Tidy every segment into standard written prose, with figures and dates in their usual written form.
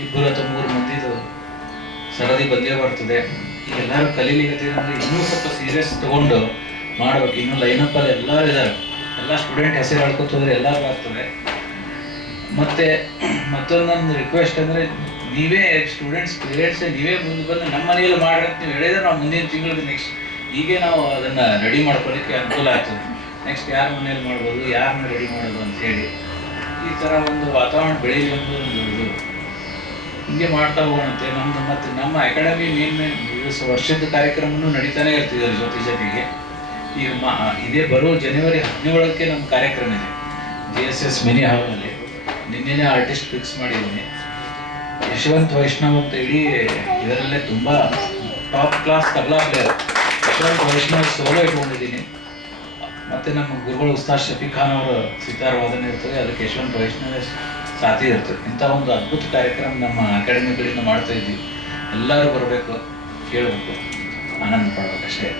2 ಅಥವಾ 3 ಮಂದಿದು ಸರದಿ ಬಂದೇ ಬರ್ತದೆ. ಈಗ ಎಲ್ಲರೂ ಕಲೀಲಿಕ್ಕೆ ಅಂದರೆ ಇನ್ನೂ ಸ್ವಲ್ಪ ಸೀರಿಯಸ್ ತೊಗೊಂಡು ಮಾಡ್ಬೇಕು. ಇನ್ನೂ ಲೈನಪ್ಪಲ್ಲಿ ಎಲ್ಲರೂ ಇದ್ದಾರೆ. ಎಲ್ಲ ಸ್ಟೂಡೆಂಟ್ ಹೆಸರು ಹೇಳ್ಕೊತ ಹೋದ್ರೆ ಎಲ್ಲರೂ ಆಗ್ತದೆ. ಮತ್ತು ಮತ್ತೊಂದೊಂದು ರಿಕ್ವೆಸ್ಟ್ ಅಂದರೆ ನೀವೇ ಸ್ಟೂಡೆಂಟ್ಸ್ ಪೇರೆಂಟ್ಸೇ ನೀವೇ ಮುಂದೆ ಬಂದು ನಮ್ಮ ಮನೆಯಲ್ಲಿ ಮಾಡ್ರಿ ಅಂತ ನೀವು ಹೇಳಿದ್ರೆ ನಾವು ಮುಂದಿನ ತಿಂಗಳಿಗೆ ನೆಕ್ಸ್ಟ್ ಹೀಗೆ ನಾವು ಅದನ್ನು ರೆಡಿ ಮಾಡ್ಕೊಳ್ಳಿಕ್ಕೆ ಅನುಕೂಲ ಆಗ್ತದೆ. ನೆಕ್ಸ್ಟ್ ಯಾರ ಮನೇಲಿ ಮಾಡ್ಬೋದು, ಯಾರನ್ನ ರೆಡಿ ಮಾಡೋದು ಅಂಥೇಳಿ ಈ ಥರ ಒಂದು ವಾತಾವರಣ ಬೆಳೀಲಿ ಅನ್ನೋದು ಒಂದು ಇದು ಹಿಂಗೆ ಮಾಡ್ತಾ ಹೋಗೋಣಂತೆ. ನಮ್ಮದು ಮತ್ತು ನಮ್ಮ ಅಕಾಡೆಮಿ ಮೇನ್ ವರ್ಷದ ಕಾರ್ಯಕ್ರಮನೂ ನಡೀತಾನೆ ಇರ್ತಿದೆ ಜೊತೆಗೆ. ಈಗ ಇದೇ ಬರೋ ಜನವರಿ 17ಕ್ಕೆ ನಮ್ಮ ಕಾರ್ಯಕ್ರಮ ಇದೆ JSS ಮಿನಿ ಹಾಲ್ನಲ್ಲಿ. ನಿನ್ನೆನೇ ಆರ್ಟಿಸ್ಟ್ ಫಿಕ್ಸ್ ಮಾಡಿದ್ದೀನಿ. ಯಶವಂತ್ ವೈಷ್ಣವ್ ಅಂತ ಇಡೀ ಇದರಲ್ಲೇ ತುಂಬ top class tabla player Yashwant Vaishnav solo ಇಟ್ಕೊಂಡಿದ್ದೀನಿ. ಮತ್ತು ನಮ್ಮ ಗುರುಗಳು ಉಸ್ತಾದ್ ಶಫೀಕ್ ಖಾನ್ ಅವರ ಸಿತಾರ್ ವಾದನೆ ಇರ್ತದೆ, ಅದಕ್ಕೆ ಯಶವಂತ್ ವೈಷ್ಣವೇ ಸಾಥಿ ಇರ್ತದೆ. ಇಂಥ ಒಂದು ಅದ್ಭುತ ಕಾರ್ಯಕ್ರಮ ನಮ್ಮ ಅಕಾಡೆಮಿಗಳಿಂದ ಮಾಡ್ತಾ ಇದ್ದೀವಿ. ಎಲ್ಲರೂ ಬರಬೇಕು, ಕೇಳಬೇಕು, ಆನಂದ ಪಡ್ಬೇಕಷ್ಟೇ.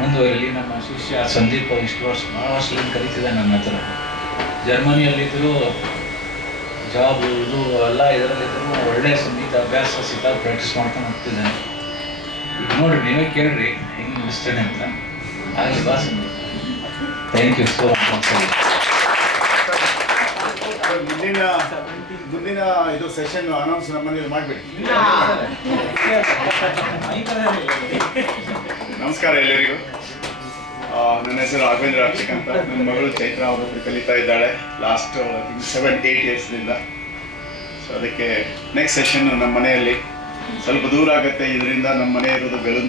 ಮುಂದುವರಿಲಿ. ನಮ್ಮ ಶಿಷ್ಯ ಸಂದೀಪ್ ಇಷ್ಟು ವರ್ಷ ಭಾಳ ವರ್ಷದಿಂದ ಕಲಿತಿದ್ದ ನನ್ನ ಹತ್ರ. ಜರ್ಮನಿಯಲ್ಲಿದ್ದರೂ ಜಾಬ್ ಇದು ಎಲ್ಲ ಇದರಲ್ಲಿದ್ದರೂ ಒಳ್ಳೆಯ ಸಂಗೀತ ಅಭ್ಯಾಸ ಸಿತಾರ್ ಪ್ರಾಕ್ಟೀಸ್ ಮಾಡ್ಕೊಂಡು ಹೋಗ್ತಿದ್ದಾನೆ. ಈಗ ನೋಡಿರಿ, ನೀವೇ ಕೇಳ್ರಿ ಹೆಂಗೆ ಅನಿಸ್ತೇನೆ ಅಂತ. ಆಗಲಿ ಬಾ Sandeep. Thank you so much. ಮುಂದಿನ ಇದು ಸೆಷನ್ ಅನೌನ್ಸ್ ನಮ್ಮನೇಲಿ ಮಾಡಬೇಡಿ. ನಮಸ್ಕಾರ ಎಲ್ಲರಿಗೂ. ನನ್ನ ಹೆಸರು ರಾಘವೇಂದ್ರ ಅಕ್ಷಿಕ್ ಅಂತ. ನನ್ನ ಮಗಳು ಚೈತ್ರ ಅವರೊಬ್ಬರು ಕಲಿತಾ ಇದ್ದಾಳೆ ಲಾಸ್ಟ್ 7-8 ಇಯರ್ಸ್ನಿಂದ. ಸೊ ಅದಕ್ಕೆ ನೆಕ್ಸ್ಟ್ ಸೆಷನ್ ನಮ್ಮ ಮನೆಯಲ್ಲಿ ಸ್ವಲ್ಪ ದೂರ ಆಗುತ್ತೆ. ಇದರಿಂದ ನಮ್ಮ ಮನೆ ಇರೋದು ಬೆಳೂರು